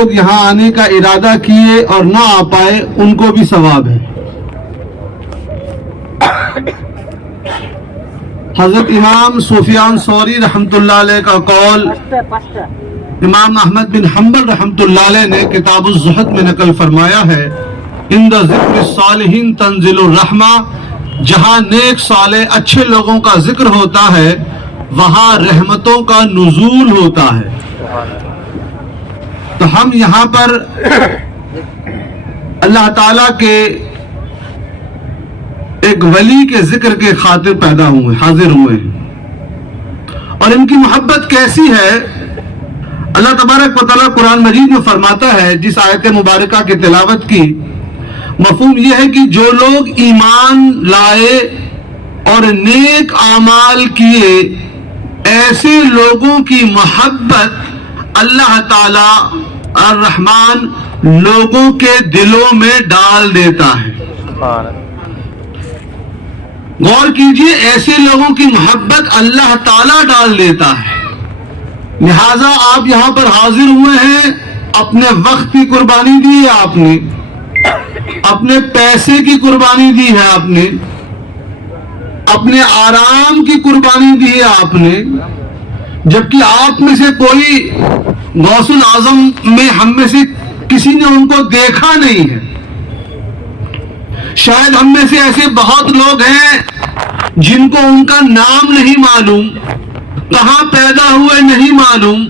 لوگ یہاں آنے کا ارادہ کیے اور نہ آ پائے ان کو بھی ثواب ہے۔ حضرت امام سفیان ثوری رحمۃ اللہ علیہ کا قول امام احمد بن حنبل رحمۃ اللہ علیہ نے کتاب الزہد میں نقل فرمایا ہے، عند ذکر الصالحین تنزل الرحمہ، جہاں نیک صالح اچھے لوگوں کا ذکر ہوتا ہے وہاں رحمتوں کا نزول ہوتا ہے۔ تو ہم یہاں پر اللہ تعالیٰ کے ایک ولی کے ذکر کے خاطر پیدا ہوئے، حاضر ہوئے ہیں، اور ان کی محبت کیسی ہے اللہ تبارک و تعالیٰ قرآن مجید میں فرماتا ہے۔ جس آیت مبارکہ کی تلاوت کی مفہوم یہ ہے کہ جو لوگ ایمان لائے اور نیک اعمال کیے، ایسے لوگوں کی محبت اللہ تعالی الرحمن لوگوں کے دلوں میں ڈال دیتا ہے۔ غور کیجئے، ایسے لوگوں کی محبت اللہ تعالی ڈال دیتا ہے۔ لہذا آپ یہاں پر حاضر ہوئے ہیں، اپنے وقت کی قربانی دی ہے آپ نے، اپنے پیسے کی قربانی دی ہے آپ نے، اپنے آرام کی قربانی دی ہے آپ نے، جبکہ آپ میں سے کوئی غوث الاعظم میں ہم میں سے کسی نے ان کو دیکھا نہیں ہے۔ شاید ہم میں سے ایسے بہت لوگ ہیں جن کو ان کا نام نہیں معلوم، کہاں پیدا ہوئے نہیں معلوم،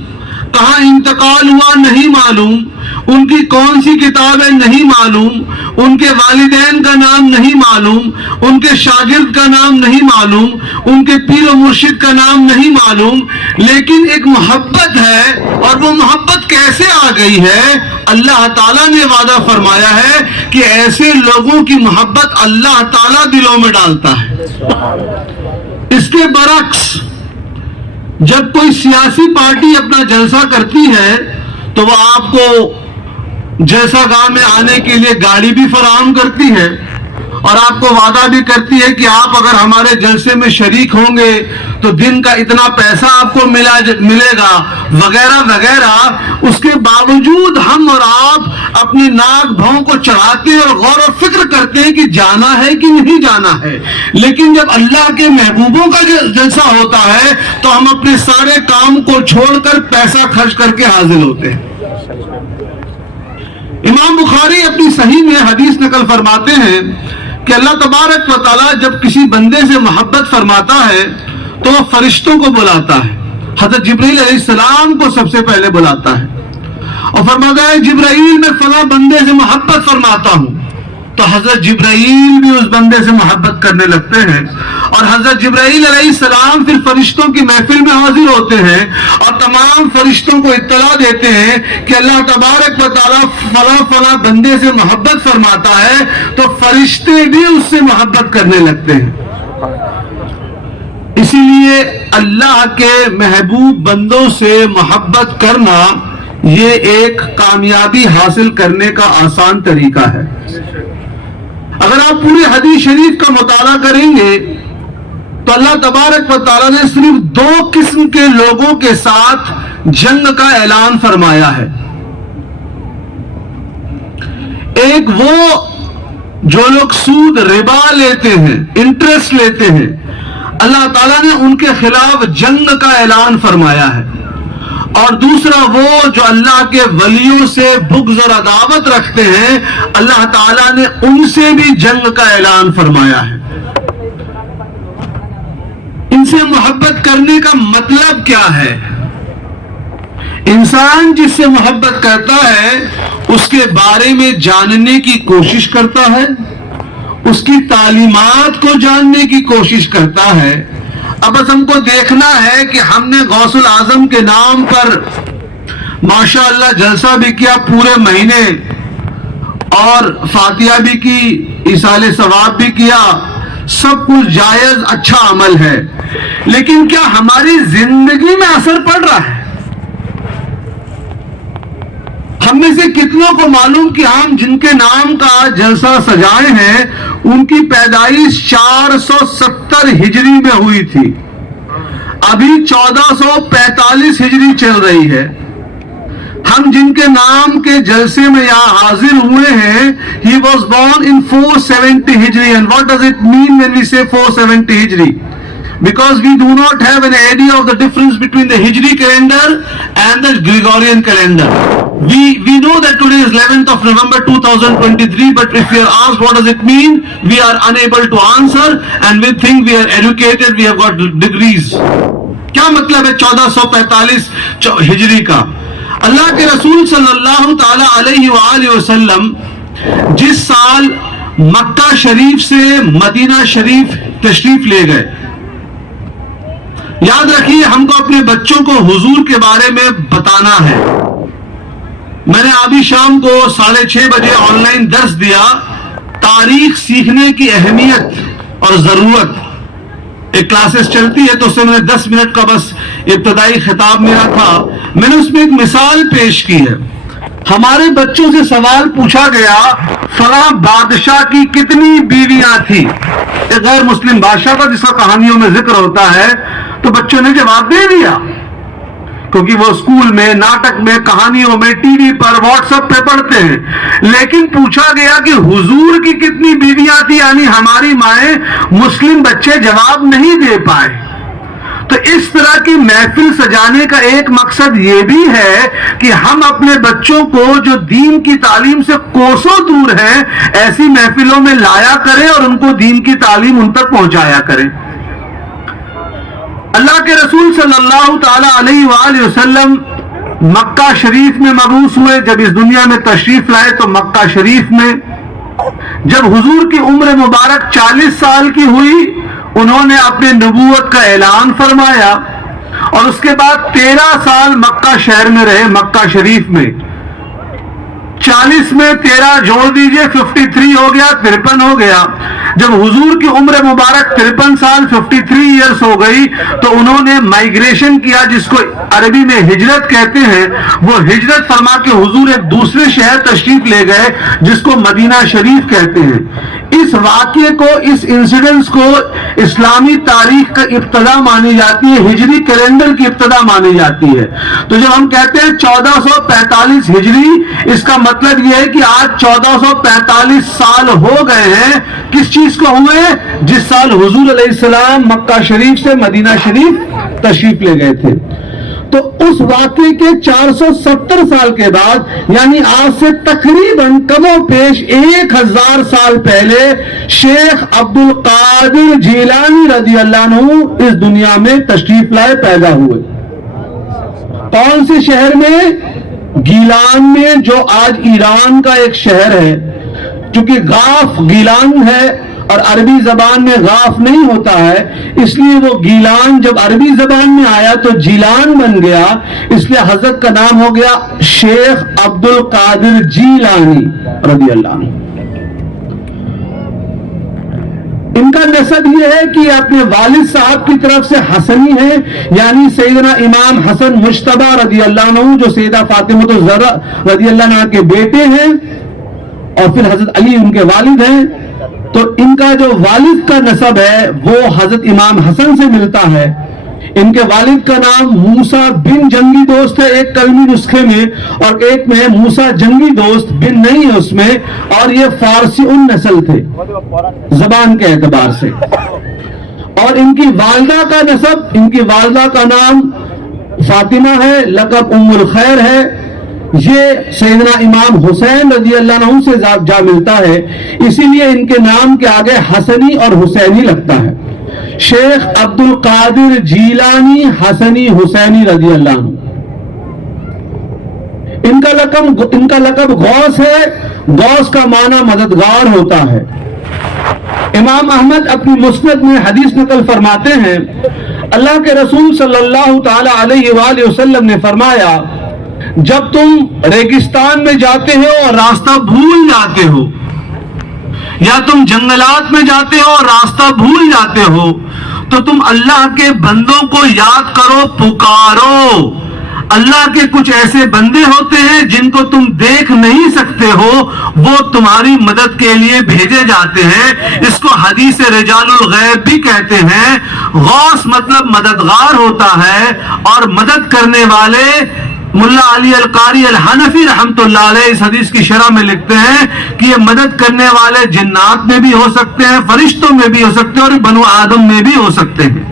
کہاں انتقال ہوا نہیں معلوم، ان کی کون سی کتابیں نہیں معلوم، ان کے والدین کا نام نہیں معلوم، ان کے شاگرد کا نام نہیں معلوم، ان کے پیر و مرشد کا نام نہیں معلوم، لیکن ایک محبت ہے، اور وہ محبت کیسے آ گئی ہے؟ اللہ تعالیٰ نے وعدہ فرمایا ہے کہ ایسے لوگوں کی محبت اللہ تعالیٰ دلوں میں ڈالتا ہے۔ اس کے برعکس جب کوئی سیاسی پارٹی اپنا جلسہ کرتی ہے تو وہ آپ کو جلسہ گاہ میں آنے کے لیے گاڑی بھی فراہم کرتی ہے، اور آپ کو وعدہ بھی کرتی ہے کہ آپ اگر ہمارے جلسے میں شریک ہوں گے تو دن کا اتنا پیسہ آپ کو ملے گا وغیرہ وغیرہ۔ اس کے باوجود ہم اور آپ اپنی ناک بھاؤں کو چڑھاتے اور غور و فکر کرتے ہیں کہ جانا ہے کہ نہیں جانا ہے، لیکن جب اللہ کے محبوبوں کا جلسہ ہوتا ہے تو ہم اپنے سارے کام کو چھوڑ کر پیسہ خرچ کر کے حاضر ہوتے ہیں۔ امام بخاری اپنی صحیح میں حدیث نقل فرماتے ہیں کہ اللہ تبارک و تعالیٰ جب کسی بندے سے محبت فرماتا ہے تو وہ فرشتوں کو بلاتا ہے، حضرت جبرائیل علیہ السلام کو سب سے پہلے بلاتا ہے اور فرماتا ہے جبرائیل میں فلاں بندے سے محبت فرماتا ہوں، تو حضرت جبرائیل بھی اس بندے سے محبت کرنے لگتے ہیں، اور حضرت جبرائیل علیہ السلام پھر فرشتوں کی محفل میں حاضر ہوتے ہیں اور تمام فرشتوں کو اطلاع دیتے ہیں کہ اللہ تبارک و تعالیٰ فلاں فلاں بندے سے محبت فرماتا ہے، تو فرشتے بھی اس سے محبت کرنے لگتے ہیں۔ اسی لیے اللہ کے محبوب بندوں سے محبت کرنا یہ ایک کامیابی حاصل کرنے کا آسان طریقہ ہے۔ اگر آپ پوری حدیث شریف کا مطالعہ کریں گے تو اللہ تبارک و تعالیٰ نے صرف 2 قسم کے لوگوں کے ساتھ جنگ کا اعلان فرمایا ہے۔ ایک وہ جو لوگ سود ربا لیتے ہیں، انٹرسٹ لیتے ہیں، اللہ تعالیٰ نے ان کے خلاف جنگ کا اعلان فرمایا ہے، اور دوسرا وہ جو اللہ کے ولیوں سے بغض اور عداوت رکھتے ہیں، اللہ تعالیٰ نے ان سے بھی جنگ کا اعلان فرمایا ہے۔ ان سے محبت کرنے کا مطلب کیا ہے؟ انسان جس سے محبت کرتا ہے اس کے بارے میں جاننے کی کوشش کرتا ہے، اس کی تعلیمات کو جاننے کی کوشش کرتا ہے۔ اب بس ہم کو دیکھنا ہے کہ ہم نے غوث الاعظم کے نام پر ماشاءاللہ جلسہ بھی کیا پورے مہینے، اور فاتحہ بھی کی، ایصال ثواب بھی کیا، سب کچھ جائز اچھا عمل ہے، لیکن کیا ہماری زندگی میں اثر پڑ رہا ہے؟ ہم میں سے کتنوں کو معلوم کہ ہم جن کے نام کا جلسہ سجائے ہیں ان کی پیدائش 470 ہجری میں ہوئی تھی، ابھی 1445 ہجری چل رہی ہے، ہم جن کے نام کے جلسے میں یہاں حاضر ہوئے ہیں, he was born in 470 Hijri. And what does it mean when we say 470 Hijri? Because we do not have an idea of the difference between the Hijri calendar and the Gregorian calendar. We know that today is 11th of November 2023, but if we are asked what does it mean, we are unable to answer, and we think we are educated, we have got degrees. کیا مطلب ہے 1445 ہجری کا؟ اللہ کے رسول صلی اللہ تعالی علیہ وآلہ وسلم جس سال مکہ شریف سے مدینہ شریف تشریف لے گئے, یاد رکھیے ہم کو اپنے بچوں کو حضور کے بارے میں بتانا ہے. میں نے ابھی شام کو 6:30 بجے آن لائن درس دیا, تاریخ سیکھنے کی اہمیت اور ضرورت. ایک کلاسز چلتی ہے تو اس سے میں نے 10 منٹ کا بس ابتدائی خطاب میرا تھا. میں نے اس میں ایک مثال پیش کی ہے. ہمارے بچوں سے سوال پوچھا گیا فلاں بادشاہ کی کتنی بیویاں تھی, ایک غیر مسلم بادشاہ کا جس کا کہانیوں میں ذکر ہوتا ہے, تو بچوں نے جواب دے دیا کیونکہ وہ اسکول میں, ناٹک میں, کہانیوں میں, ٹی وی پر, واٹس ایپ پہ پڑھتے ہیں. لیکن پوچھا گیا کہ حضور کی کتنی بیویاں تھی, یعنی ہماری مائیں, مسلم بچے جواب نہیں دے پائے. تو اس طرح کی محفل سجانے کا ایک مقصد یہ بھی ہے کہ ہم اپنے بچوں کو جو دین کی تعلیم سے کوسوں دور ہیں ایسی محفلوں میں لایا کریں اور ان کو دین کی تعلیم ان تک پہنچایا کریں. اللہ کے رسول صلی اللہ تعالی علیہ وآلہ وسلم مکہ شریف میں مبعوث ہوئے. جب اس دنیا میں تشریف لائے تو مکہ شریف میں جب حضور کی عمر مبارک 40 سال کی ہوئی, انہوں نے اپنے نبوت کا اعلان فرمایا اور اس کے بعد 13 سال مکہ شہر میں رہے. مکہ شریف میں 40 میں 13 جوڑ دیجئے 53 ہو گیا, 53 ہو گیا. جب حضور کی عمر مبارک 53 سال 53 ایئرس ہو گئی تو انہوں نے مائگریشن کیا, جس کو عربی میں ہجرت کہتے ہیں. وہ ہجرت فرما کے حضور ایک دوسرے شہر تشریف لے گئے جس کو مدینہ شریف کہتے ہیں. اس واقعے کو, اس انسیڈنس کو اسلامی تاریخ کا ابتدا مانی جاتی ہے, ہجری کیلنڈر کی ابتدا مانی جاتی ہے. تو جب ہم کہتے ہیں 1445 ہجری, اس کا مطلب یہ ہے کہ آج 1445 سال ہو گئے ہیں. کس چیز کو ہوئے؟ جس سال حضور علیہ السلام مکہ شریف سے مدینہ شریف تشریف لے گئے تھے. تو اس واقعے کے 470 سال کے بعد, یعنی آج سے تقریباً کم و بیش 1000 سال پہلے, شیخ عبد القادر جیلانی رضی اللہ عنہ اس دنیا میں تشریف لائے, پیدا ہوئے. کون سے شہر میں؟ گیلان میں, جو آج ایران کا ایک شہر ہے. چونکہ غاف گیلان ہے اور عربی زبان میں غاف نہیں ہوتا ہے, اس لیے وہ گیلان جب عربی زبان میں آیا تو جیلان بن گیا. اس لیے حضرت کا نام ہو گیا شیخ عبد القادر جیلانی رضی اللہ عنہ. ان کا نسب یہ ہے کہ اپنے والد صاحب کی طرف سے حسنی ہے, یعنی سیدنا امام حسن مجتبی رضی اللہ عنہ جو سیدہ فاطمہ الزہرا رضی اللہ عنہ کے بیٹے ہیں, اور پھر حضرت علی ان کے والد ہیں. تو ان کا جو والد کا نسب ہے وہ حضرت امام حسن سے ملتا ہے. ان کے والد کا نام موسیٰ بن جنگی دوست ہے ایک کلمی نسخے میں, اور ایک میں موسیٰ جنگی دوست بن نہیں ہے اس میں, اور یہ فارسی ان نسل تھے زبان کے اعتبار سے. اور ان کی والدہ کا نسب, ان کی والدہ کا نام فاطمہ ہے, لقب ام الخیر ہے. یہ سیدنا امام حسین رضی اللہ عنہ سے جا ملتا ہے, اسی لیے ان کے نام کے آگے حسنی اور حسینی لگتا ہے. شیخ عبد القادر جیلانی حسنی حسینی رضی اللہ عنہ. ان کا لقب غوث ہے. غوث کا معنی مددگار ہوتا ہے. امام احمد اپنی مسند میں حدیث نقل فرماتے ہیں, اللہ کے رسول صلی اللہ تعالی علیہ وآلہ وسلم نے فرمایا, جب تم ریگستان میں جاتے ہو اور راستہ بھول جاتے ہو, یا تم جنگلات میں جاتے ہو اور راستہ بھول جاتے ہو, تو تم اللہ کے بندوں کو یاد کرو, پکارو. اللہ کے کچھ ایسے بندے ہوتے ہیں جن کو تم دیکھ نہیں سکتے ہو, وہ تمہاری مدد کے لیے بھیجے جاتے ہیں. اس کو حدیث رجال الغیب بھی کہتے ہیں. غوث مطلب مددگار ہوتا ہے, اور مدد کرنے والے ملا علی القاری الحنفی رحمت اللہ علیہ اس حدیث کی شرح میں لکھتے ہیں کہ یہ مدد کرنے والے جنات میں بھی ہو سکتے ہیں، فرشتوں میں بھی ہو سکتے ہیں، اور بنو آدم میں بھی ہو سکتے ہیں۔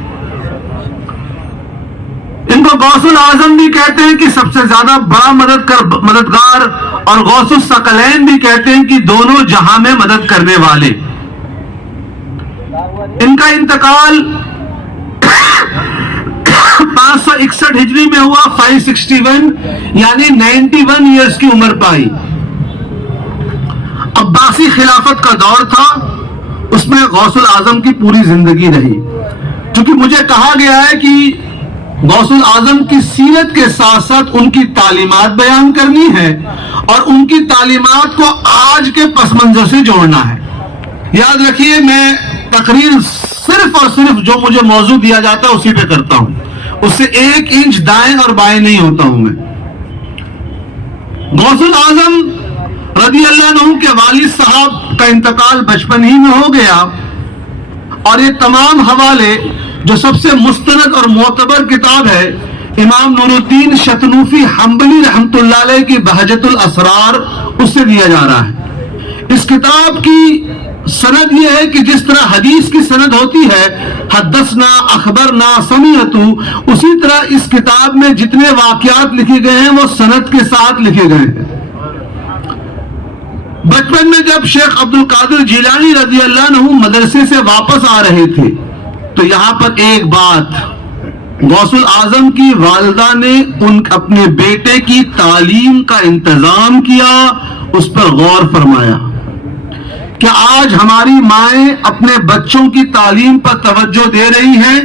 ان کو غوث العظم بھی کہتے ہیں کہ سب سے زیادہ بڑا مددگار، اور غوث الثقلین بھی کہتے ہیں کہ دونوں جہاں میں مدد کرنے والے۔ ان کا انتقال 561 ہجری میں ہوا، 561 یعنی 91 ایئرز کی عمر پائی۔ عباسی خلافت کا دور تھا، اس میں غوث العظم کی پوری زندگی رہی۔ چونکہ مجھے کہا گیا ہے کہ غوث العظم کی سیرت کے ساتھ ساتھ ان کی تعلیمات بیان کرنی ہے اور ان کی تعلیمات کو آج کے پس منظر سے جوڑنا ہے۔ یاد رکھیے، میں تقریر صرف اور صرف جو مجھے موضوع دیا جاتا ہے اسی پہ کرتا ہوں، اس سے 1 انچ دائیں اور بائیں نہیں ہوتا ہوں میں۔ غوث العظم رضی اللہ عنہ کے والد صاحب کا انتقال بچپن ہی میں ہو گیا، اور یہ تمام حوالے جو سب سے مستند اور معتبر کتاب ہے امام نور الدین شتنوفی حنبلی رحمت اللہ علیہ کی بہجت الاسرار، اس سے دیا جا رہا ہے۔ اس کتاب کی سند یہ ہے کہ جس طرح حدیث کی سند ہوتی ہے حدثنا، اخبرنا، سمعتو، اسی طرح اس کتاب میں جتنے واقعات لکھے گئے ہیں وہ سند کے ساتھ لکھے گئے ہیں۔ بچپن میں جب شیخ عبد القادر جیلانی رضی اللہ عنہ مدرسے سے واپس آ رہے تھے تو یہاں پر ایک بات، غوث العظم کی والدہ نے اپنے بیٹے کی تعلیم کا انتظام کیا، اس پر غور فرمایا کہ آج ہماری مائیں اپنے بچوں کی تعلیم پر توجہ دے رہی ہیں،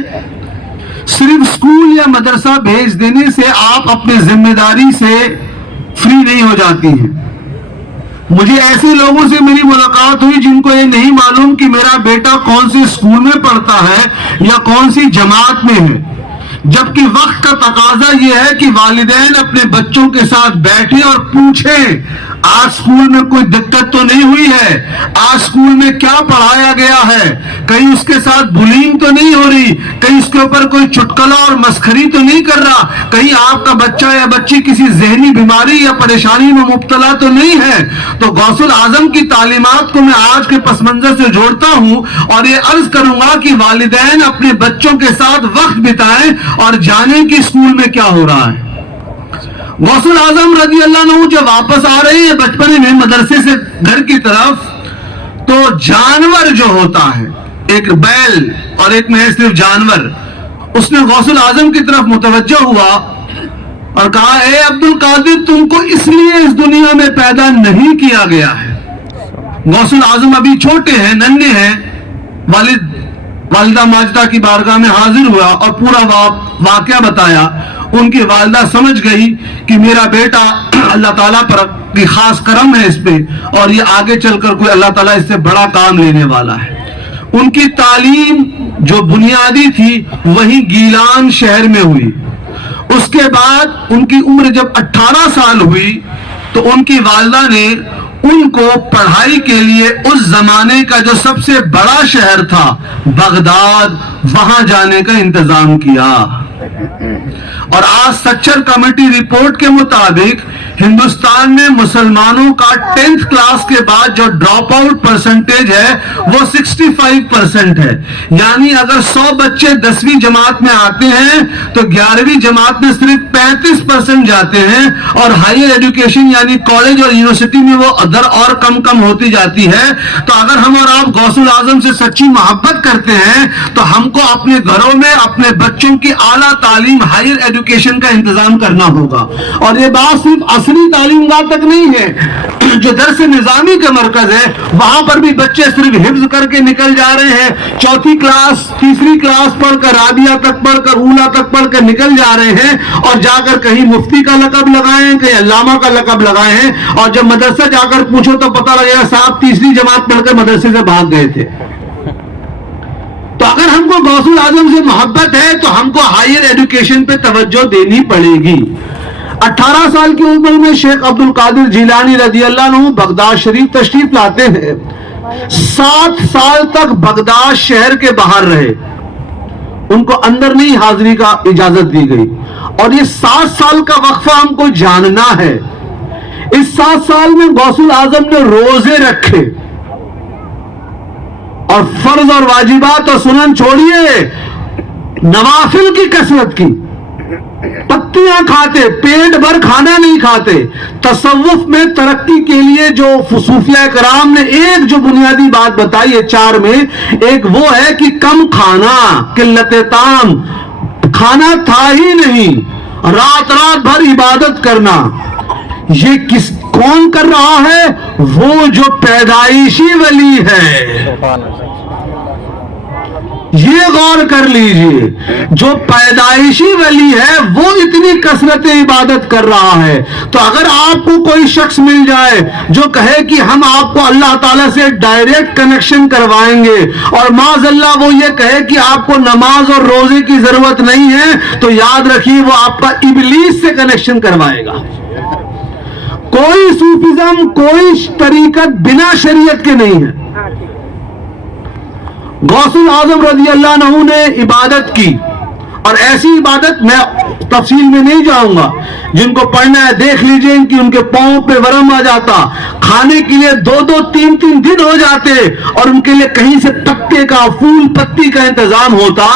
صرف اسکول یا مدرسہ بھیج دینے سے آپ اپنے ذمہ داری سے فری نہیں ہو جاتی ہیں۔ مجھے ایسے لوگوں سے میری ملاقات ہوئی جن کو یہ نہیں معلوم کہ میرا بیٹا کون سے اسکول میں پڑھتا ہے یا کون سی جماعت میں ہے، جبکہ وقت کا تقاضا یہ ہے کہ والدین اپنے بچوں کے ساتھ بیٹھیں اور پوچھیں آج اسکول میں کوئی دقت تو نہیں ہوئی ہے، آج اسکول میں کیا پڑھایا گیا ہے، کہیں اس کے ساتھ بلینگ تو نہیں ہو رہی، کہیں اس کے اوپر کوئی چٹکلا اور مسخری تو نہیں کر رہا، کہیں آپ کا بچہ یا بچی کسی ذہنی بیماری یا پریشانی میں مبتلا تو نہیں ہے۔ تو غوث العظم کی تعلیمات کو میں آج کے پس منظر سے جوڑتا ہوں اور یہ عرض کروں گا کہ والدین اپنے بچوں کے ساتھ وقت بتائیں اور جانیں کہ اسکول میں کیا ہو رہا ہے۔ غوث العظم رضی اللہ عنہ جب واپس آ رہے ہیں بچپنے میں مدرسے سے گھر کی طرف، تو جانور جو ہوتا ہے، ایک بیل اور ایک میں صرف جانور، اس نے غوث العظم کی طرف متوجہ ہوا اور کہا اے عبد القادر، تم کو اس لیے اس دنیا میں پیدا نہیں کیا گیا ہے۔ غوث العظم ابھی چھوٹے ہیں، ننھے ہیں، والدہ ماجدہ کی بارگاہ میں حاضر ہوا اور پورا واقعہ بتایا۔ ان کی والدہ سمجھ گئی کہ میرا بیٹا اللہ تعالیٰ پر کی خاص کرم ہے اس پہ، اور یہ آگے چل کر کوئی اللہ تعالیٰ اس سے بڑا کام لینے والا ہے۔ ان کی تعلیم جو بنیادی تھی وہی گیلان شہر میں ہوئی۔ اس کے بعد ان کی عمر جب 18 سال ہوئی تو ان کی والدہ نے ان کو پڑھائی کے لیے اس زمانے کا جو سب سے بڑا شہر تھا بغداد، وہاں جانے کا انتظام کیا۔ اور آج سچر کمیٹی رپورٹ کے مطابق ہندوستان میں مسلمانوں کا 10th کلاس کے بعد جو ڈراپ آؤٹ پرسنٹیج ہے وہ 65% ہے، یعنی اگر 100 بچے 10ویں جماعت میں آتے ہیں تو 11ویں جماعت میں صرف 35% جاتے ہیں، اور ہائر ایڈوکیشن یعنی کالج اور یونیورسٹی میں وہ ادھر اور کم ہوتی جاتی ہے۔ تو اگر ہم اور آپ غوث العظم سے سچی محبت کرتے ہیں تو ہم کو اپنے گھروں میں اپنے بچوں کی اعلیٰ تعلیم، ہائر ایڈوکیشن کا انتظام کرنا ہوگا۔ اور یہ بات صرف عصری تعلیم گاہ تک نہیں ہے، جو درس نظامی کا مرکز ہے وہاں پر بھی بچے صرف حفظ کر کے نکل جا رہے ہیں، 4تھی کلاس 3ری کلاس پڑھ کر، رابعہ تک پڑھ کر، اولا تک پڑھ کر نکل جا رہے ہیں، اور جا کر کہیں مفتی کا لقب لگائے ہیں، کہیں علامہ کا لقب لگائے ہیں، اور جب مدرسہ جا کر پوچھو تو پتہ لگے گا صاحب 3ری جماعت پڑھ کر مدرسے سے بھاگ گئے تھے۔ تو اگر ہم کو غوث العظم سے محبت ہے تو ہم کو ہائر ایڈوکیشن پہ توجہ دینی پڑے گی۔ 18 سال کی عمر میں شیخ عبد القادر جیلانی رضی اللہ عنہ بغداد شریف تشریف لاتے ہیں۔ 7 سال تک بغداد شہر کے باہر رہے، ان کو اندر نہیں حاضری کا اجازت دی گئی، اور یہ 7 سال کا وقفہ ہم کو جاننا ہے. اس 7 سال میں غوث الاعظم نے روزے رکھے اور فرض اور واجبات اور سنن چھوڑیے، نوافل کی کثرت کی. پتیاں کھاتے، پیٹ بھر کھانا نہیں کھاتے. تصوف میں ترقی کے لیے جو صوفیاء کرام نے ایک جو بنیادی بات بتائی ہے 4 میں، ایک وہ ہے کہ کم کھانا، قلت طعام، کھانا تھا ہی نہیں، رات بھر عبادت کرنا. یہ کون کر رہا ہے؟ وہ جو پیدائشی ولی ہے. یہ غور کر لیجئے، جو پیدائشی ولی ہے وہ اتنی کثرت عبادت کر رہا ہے. تو اگر آپ کو کوئی شخص مل جائے جو کہے کہ ہم آپ کو اللہ تعالیٰ سے ڈائریکٹ کنیکشن کروائیں گے، اور معاذ اللہ وہ یہ کہے کہ آپ کو نماز اور روزے کی ضرورت نہیں ہے، تو یاد رکھیے وہ آپ کا ابلیس سے کنیکشن کروائے گا. کوئی صوفیزم، کوئی طریقت بنا شریعت کے نہیں ہے. غوث الاعظم رضی اللہ عنہ نے عبادت کی، اور ایسی عبادت میں تفصیل میں نہیں جاؤں گا، جن کو پڑھنا ہے دیکھ لیجئے کہ ان کے پاؤں پہ ورم آ جاتا، کھانے کے لیے 2 3 دن ہو جاتے، اور ان کے لیے کہیں سے پتے کا، پھول پتی کا انتظام ہوتا.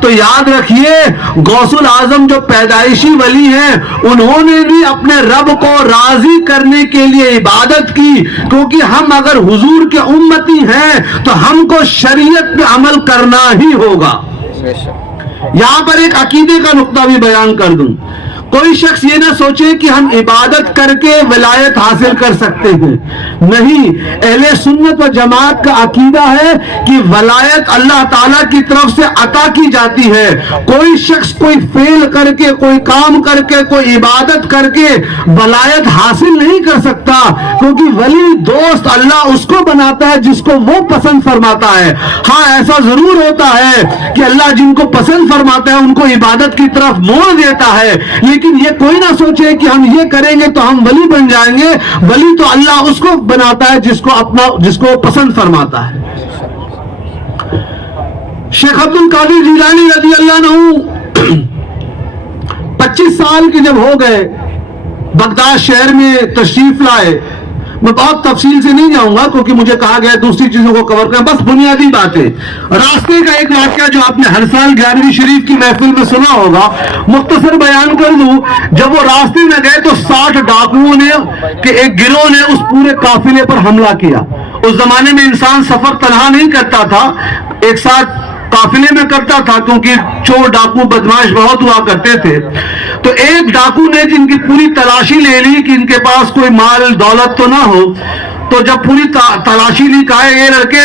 تو یاد رکھیے غوث الاعظم جو پیدائشی ولی ہیں، انہوں نے بھی اپنے رب کو راضی کرنے کے لیے عبادت کی، کیونکہ ہم اگر حضور کے امتی ہیں تو ہم کو شریعت پہ عمل کرنا ہی ہوگا. یہاں پر ایک عقیدے کا نقطہ بھی بیان کر دوں. کوئی شخص یہ نہ سوچے کہ ہم عبادت کر کے ولایت حاصل کر سکتے ہیں. نہیں، اہل سنت و جماعت کا عقیدہ ہے کہ ولایت اللہ تعالیٰ کی طرف سے عطا کی جاتی ہے. کوئی شخص کوئی فعل کر کے، کوئی کام کر کے، کوئی عبادت کر کے ولایت حاصل نہیں کر سکتا، کیونکہ ولی دوست اللہ اس کو بناتا ہے جس کو وہ پسند فرماتا ہے. ہاں ایسا ضرور ہوتا ہے کہ اللہ جن کو پسند فرماتا ہے ان کو عبادت کی طرف موڑ دیتا ہے، لیکن یہ کوئی نہ سوچے کہ ہم یہ کریں گے تو ہم ولی بن جائیں گے. ولی تو اللہ اس کو بناتا ہے جس کو پسند فرماتا ہے. شیخ عبد القادر جیلانی رضی اللہ عنہ 25 سال کے جب ہو گئے، بغداد شہر میں تشریف لائے. میں بہت تفصیل سے نہیں جاؤں گا کیونکہ مجھے کہا گیا دوسری چیزوں کو کور کریں، بس بنیادی باتیں. راستے کا ایک واقعہ جو آپ نے ہر سال 11ویں شریف کی محفل میں سنا ہوگا، مختصر بیان کر دوں. جب وہ راستے میں گئے تو 60 ڈاکوؤں نے کہ ایک گروہ نے اس پورے قافلے پر حملہ کیا. اس زمانے میں انسان سفر تنہا نہیں کرتا تھا، ایک ساتھ قافلے میں کرتا تھا، کیونکہ چور ڈاکو بدماش بہت ہوا کرتے تھے. تو ایک ڈاکو نے جن کی پوری تلاشی لے لی کہ ان کے پاس کوئی مال دولت تو نہ ہو، تو جب پوری تلاشی لی کہا یہ لڑکے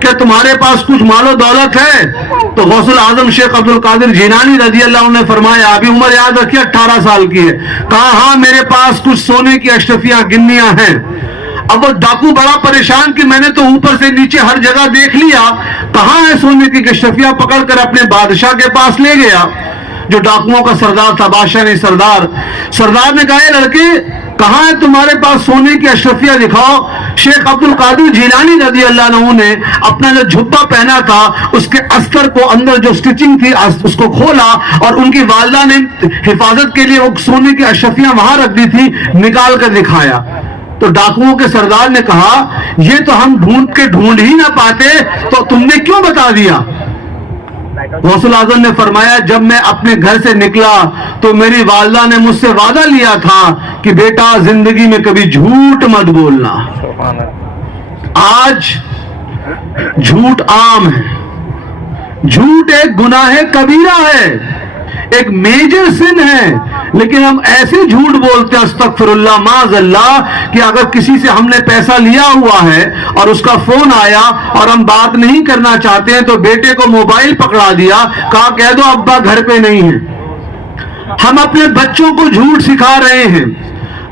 کہ تمہارے پاس کچھ مال و دولت ہے؟ تو غوث الاعظم شیخ عبد القادر جیلانی رضی اللہ عنہ نے فرمایا، ابھی عمر یاد رکھیے 18 سال کی ہے. کہا ہاں میرے پاس کچھ سونے کی اشرفیاں گنیاں ہیں. اب وہ ڈاکو بڑا پریشان کہ میں نے تو اوپر سے نیچے ہر جگہ دیکھ لیا، کہاں ہے سونے کی اشرفیاں؟ پکڑ کر اپنے بادشاہ کے پاس لے گیا، جو ڈاکوؤں کا سردار تھا، بادشاہ نہیں سردار. سردار نے کہا لڑکے کہاں ہے تمہارے پاس سونے کی اشرفیاں دکھاؤ. شیخ عبد القادر جیلانی رضی اللہ عنہ نے اپنا جو جھبا پہنا تھا اس کے استر کو، اندر جو سٹچنگ تھی اس کو کھولا، اور ان کی والدہ نے حفاظت کے لیے وہ سونے کی اشرفیاں وہاں رکھ دی تھی، نکال کر دکھایا. تو ڈاکوؤں کے سردار نے کہا یہ تو ہم ڈھونڈ ہی نہ پاتے، تو تم نے کیوں بتا دیا؟ غوث الاعظم نے فرمایا جب میں اپنے گھر سے نکلا تو میری والدہ نے مجھ سے وعدہ لیا تھا کہ بیٹا زندگی میں کبھی جھوٹ مت بولنا. آج جھوٹ عام ہے، جھوٹ ایک گناہ کبیرہ ہے، ایک میجر سن ہے، لیکن ہم ایسے جھوٹ بولتے ہیں استغفر اللہ معاذ اللہ کہ اگر کسی سے ہم نے پیسہ لیا ہوا ہے اور اس کا فون آیا اور ہم بات نہیں کرنا چاہتے ہیں تو بیٹے کو موبائل پکڑا دیا، کہا کہہ دو ابا گھر پہ نہیں ہے. ہم اپنے بچوں کو جھوٹ سکھا رہے ہیں،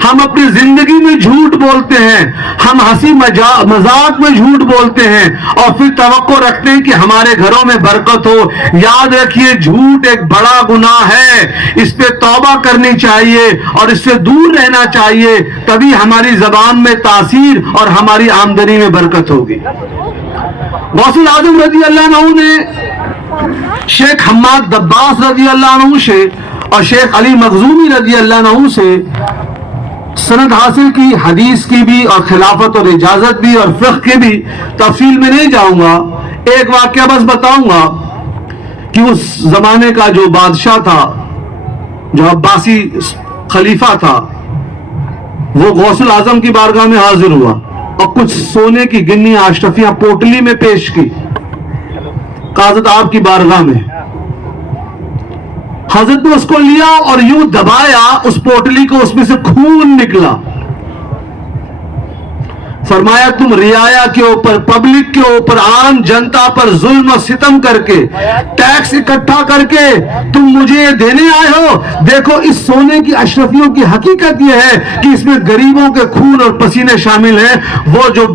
ہم اپنی زندگی میں جھوٹ بولتے ہیں، ہم ہنسی مذاق میں جھوٹ بولتے ہیں اور پھر توقع رکھتے ہیں کہ ہمارے گھروں میں برکت ہو. یاد رکھیے جھوٹ ایک بڑا گناہ ہے، اس پہ توبہ کرنی چاہیے اور اس سے دور رہنا چاہیے، تبھی ہماری زبان میں تاثیر اور ہماری آمدنی میں برکت ہوگی. غوث الاعظم رضی اللہ عنہ نے شیخ حماد دباس رضی اللہ عنہ سے اور شیخ علی مخزومی رضی اللہ عنہ سے سند حاصل کی، حدیث کی بھی اور خلافت اور اجازت بھی اور فقہ کی بھی، تفصیل میں نہیں جاؤں گا، ایک واقعہ بس بتاؤں گا کہ اس زمانے کا جو بادشاہ تھا، جو عباسی خلیفہ تھا، وہ غوث الاعظم کی بارگاہ میں حاضر ہوا اور کچھ سونے کی گنی اشرفیاں پوٹلی میں پیش کی حضرت آپ کی بارگاہ میں. حضرت نے اس کو لیا اور یوں دبایا اس پوٹلی کو، اس میں سے خون نکلا. فرمایا تم رعایا کے اوپر، پبلک کے اوپر، عام جنتا پر ظلم و ستم کر کے، ٹیکس اکٹھا کر کے تم مجھے دینے آئے ہو. دیکھو اس سونے کی اشرفیوں کی حقیقت یہ ہے کہ اس میں غریبوں کے خون اور پسینے شامل ہیں. وہ جو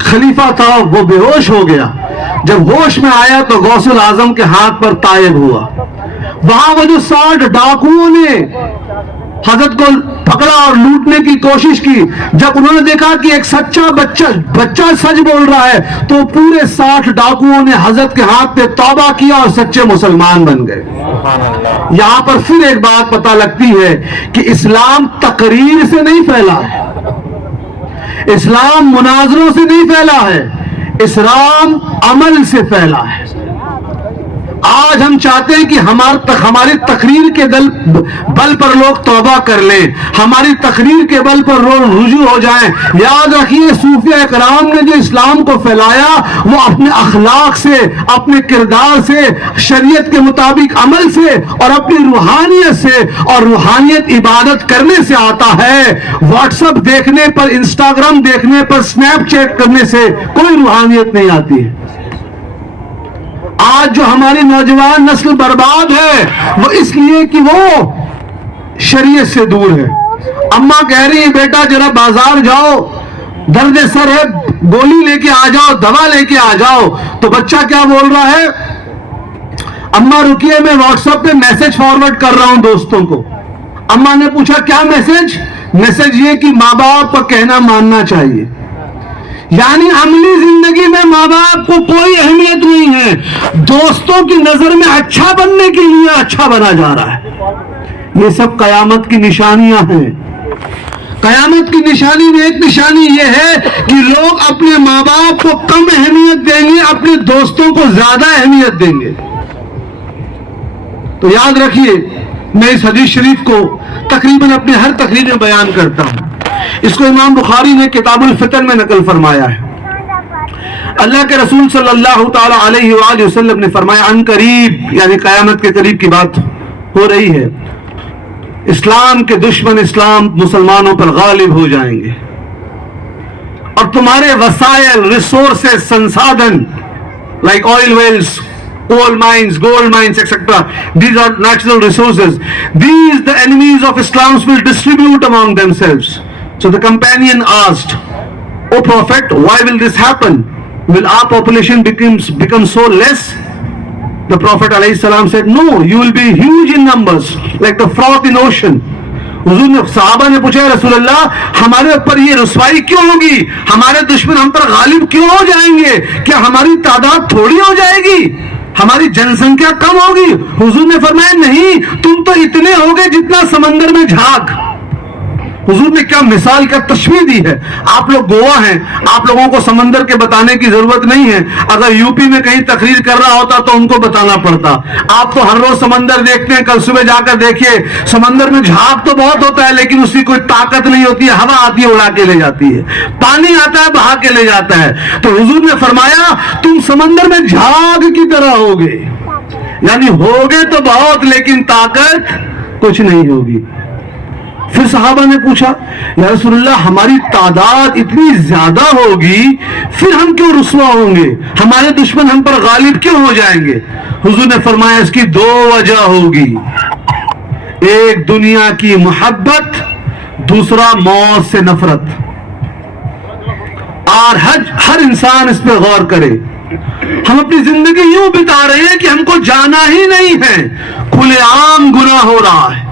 خلیفہ تھا وہ بے ہوش ہو گیا. جب ہوش میں آیا تو غوث الاعظم کے ہاتھ پر طائب ہوا. وہاں وہ جو 60 ڈاکوؤں نے حضرت کو پکڑا اور لوٹنے کی کوشش کی، جب انہوں نے دیکھا کہ ایک سچا بچہ سچ بول رہا ہے تو پورے 60 ڈاکوؤں نے حضرت کے ہاتھ پہ توبہ کیا اور سچے مسلمان بن گئے. یہاں پر پھر ایک بات پتہ لگتی ہے کہ اسلام تقریر سے نہیں پھیلا ہے، اسلام مناظروں سے نہیں پھیلا ہے، اسلام عمل سے پھیلا ہے. آج ہم چاہتے ہیں کہ ہماری تقریر کے بل پر لوگ توبہ کر لیں، ہماری تقریر کے بل پر لوگ رجوع ہو جائیں. یاد رکھیے صوفیہ اکرام نے جو اسلام کو پھیلایا وہ اپنے اخلاق سے، اپنے کردار سے، شریعت کے مطابق عمل سے اور اپنی روحانیت سے، اور روحانیت عبادت کرنے سے آتا ہے. واٹس ایپ دیکھنے پر، انسٹاگرام دیکھنے پر، سنیپ چیٹ کرنے سے کوئی روحانیت نہیں آتی ہے. آج جو ہماری نوجوان نسل برباد ہے وہ اس لیے کہ وہ شریعت سے دور ہے. اماں کہہ رہی ہیں بیٹا ذرا بازار جاؤ، درد سر ہے، گولی لے کے آ جاؤ، دوا لے کے آ جاؤ. تو بچہ کیا بول رہا ہے؟ اماں رکیے میں واٹس ایپ پہ میسج فارورڈ کر رہا ہوں دوستوں کو. اماں نے پوچھا کیا میسج؟ میسج یہ کہ ماں باپ کا کہنا ماننا چاہیے. یعنی عملی زندگی میں ماں باپ کو کوئی اہمیت نہیں ہے، دوستوں کی نظر میں اچھا بننے کے لیے اچھا بنا جا رہا ہے. یہ سب قیامت کی نشانیاں ہیں. قیامت کی نشانی میں ایک نشانی یہ ہے کہ لوگ اپنے ماں باپ کو کم اہمیت دیں گے، اپنے دوستوں کو زیادہ اہمیت دیں گے. تو یاد رکھیے، میں اس حدیث شریف کو تقریباً اپنے ہر تقریر میں بیان کرتا ہوں. اس کو امام بخاری نے کتاب الفتن میں نقل فرمایا ہے. اللہ کے رسول صلی اللہ تعالی علیہ وآلہ وسلم نے فرمایا ان قریب، یعنی قیامت کے قریب کی بات ہو رہی ہے، اسلام کے دشمن اسلام مسلمانوں پر غالب ہو جائیں گے اور تمہارے وسائل، ریسورسز، سنسادن like oil wells, coal mines, gold mines, etc. These are natural resources. These the enemies of Islam will distribute among themselves. So the companion asked, O Prophet, why will this happen? Will our population become so less? The Prophet ﷺ said, no, you will be huge in numbers, like the froth in ocean. حضور نے صحابہ نے پوچھا رسول اللہ ہمارے اوپر یہ رسوائی کیوں ہوگی؟ ہمارے دشمن ہم پر غالب کیوں ہو جائیں گے؟ کیا ہماری تعداد تھوڑی ہو جائے گی؟ ہماری جن سنکھیا کم ہوگی؟ حضور نے فرمایا نہیں، تم تو اتنے ہوگے جتنا سمندر میں جھاگ. حضور نے کیا مثال، کیا تشبیہ دی ہے. آپ لوگ گوا ہیں، آپ لوگوں کو سمندر کے بتانے کی ضرورت نہیں ہے. اگر یو پی میں کہیں تقریر کر رہا ہوتا تو ان کو بتانا پڑتا. آپ تو ہر روز سمندر دیکھتے ہیں. کل صبح جا کر دیکھیے، سمندر میں جھاگ تو بہت ہوتا ہے لیکن اس کی کوئی طاقت نہیں ہوتی ہے. ہوا آتی ہے اڑا کے لے جاتی ہے، پانی آتا ہے بہا کے لے جاتا ہے. تو حضور نے فرمایا تم سمندر میں جھاگ کی طرح ہوگے، یعنی ہوگے تو بہت لیکن طاقت کچھ نہیں ہوگی. پھر صحابہ نے پوچھا یا رسول اللہ ہماری تعداد اتنی زیادہ ہوگی پھر ہم کیوں رسوا ہوں گے؟ ہمارے دشمن ہم پر غالب کیوں ہو جائیں گے؟ حضور نے فرمایا اس کی دو وجہ ہوگی، ایک دنیا کی محبت، دوسرا موت سے نفرت. اور ہر انسان اس پہ غور کرے. ہم اپنی زندگی یوں بتا رہے ہیں کہ ہم کو جانا ہی نہیں ہے، کھلے عام گناہ ہو رہا ہے.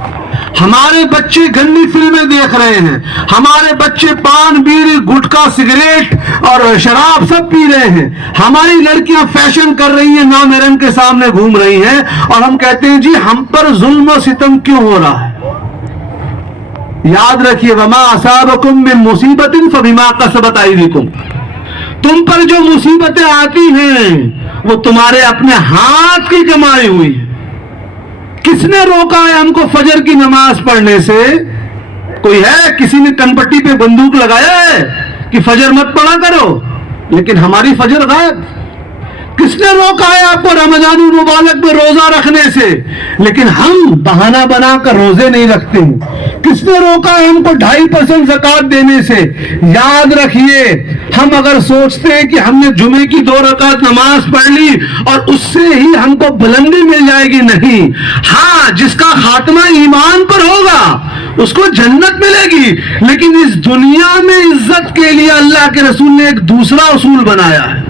ہمارے بچے گندی فلمیں دیکھ رہے ہیں، ہمارے بچے پان بیڑی گٹکا سگریٹ اور شراب سب پی رہے ہیں، ہماری لڑکیاں فیشن کر رہی ہیں، نامحرم کے سامنے گھوم رہی ہیں، اور ہم کہتے ہیں جی ہم پر ظلم و ستم کیوں ہو رہا ہے؟ یاد رکھیے وما اصابکم من مصیبت فبما کسبت ایدیکم، تم پر جو مصیبتیں آتی ہیں وہ تمہارے اپنے ہاتھ کی کمائی ہوئی ہے۔ کس نے روکا ہے ہم کو فجر کی نماز پڑھنے سے؟ کوئی ہے؟ کسی نے کنپٹی پہ بندوق لگایا ہے کہ فجر مت پڑھا کرو؟ لیکن ہماری فجر غائب۔ کس نے روکا ہے آپ کو رمضان المبارک میں روزہ رکھنے سے؟ لیکن ہم بہانہ بنا کر روزے نہیں رکھتے ہیں۔ کس نے روکا ہے ہم کو 2.5% زکوٰۃ دینے سے؟ یاد رکھیے ہم اگر سوچتے ہیں کہ ہم نے جمعے کی 2 رکعت نماز پڑھ لی اور اس سے ہی ہم کو بلندی مل جائے گی، نہیں۔ ہاں جس کا خاتمہ ایمان پر ہوگا اس کو جنت ملے گی، لیکن اس دنیا میں عزت کے لیے اللہ کے رسول نے ایک دوسرا اصول بنایا ہے۔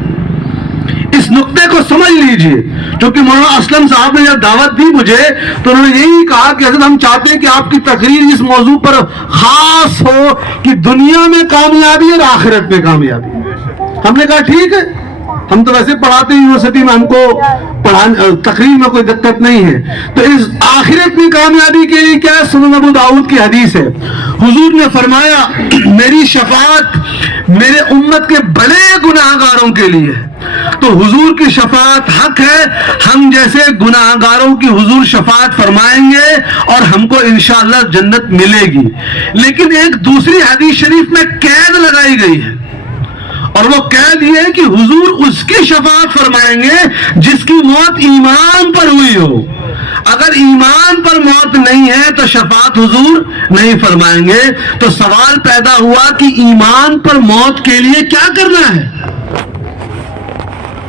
اس نقطے کو سمجھ لیجئے، کیونکہ مولانا اسلم صاحب نے جب دعوت دی مجھے تو انہوں نے یہی کہا کہ حضرت ہم چاہتے ہیں کہ آپ کی تقریر اس موضوع پر خاص ہو کہ دنیا میں کامیابی اور آخرت میں کامیابی۔ ہم نے کہا ٹھیک ہے، ہم تو ویسے پڑھاتے ہیں یونیورسٹی میں، ہم کو تقریر میں کوئی دقت نہیں ہے، تو اس آخرت میں کامیابی کے لیے کیا ہے؟ سنن ابو داؤد کی حدیث ہے، حضور نے فرمایا میری شفاعت میرے امت کے بڑے گناہگاروں کے لیے، تو حضور کی شفاعت حق ہے، ہم جیسے گناہگاروں کی حضور شفاعت فرمائیں گے اور ہم کو انشاءاللہ جنت ملے گی۔ لیکن ایک دوسری حدیث شریف میں قید لگائی گئی ہے، اور وہ قید یہ ہے کہ حضور اس کی شفاعت فرمائیں گے جس کی موت ایمان پر ہوئی ہو۔ اگر ایمان پر موت نہیں ہے تو شفاعت حضور نہیں فرمائیں گے۔ تو سوال پیدا ہوا کہ ایمان پر موت کے لیے کیا کرنا ہے؟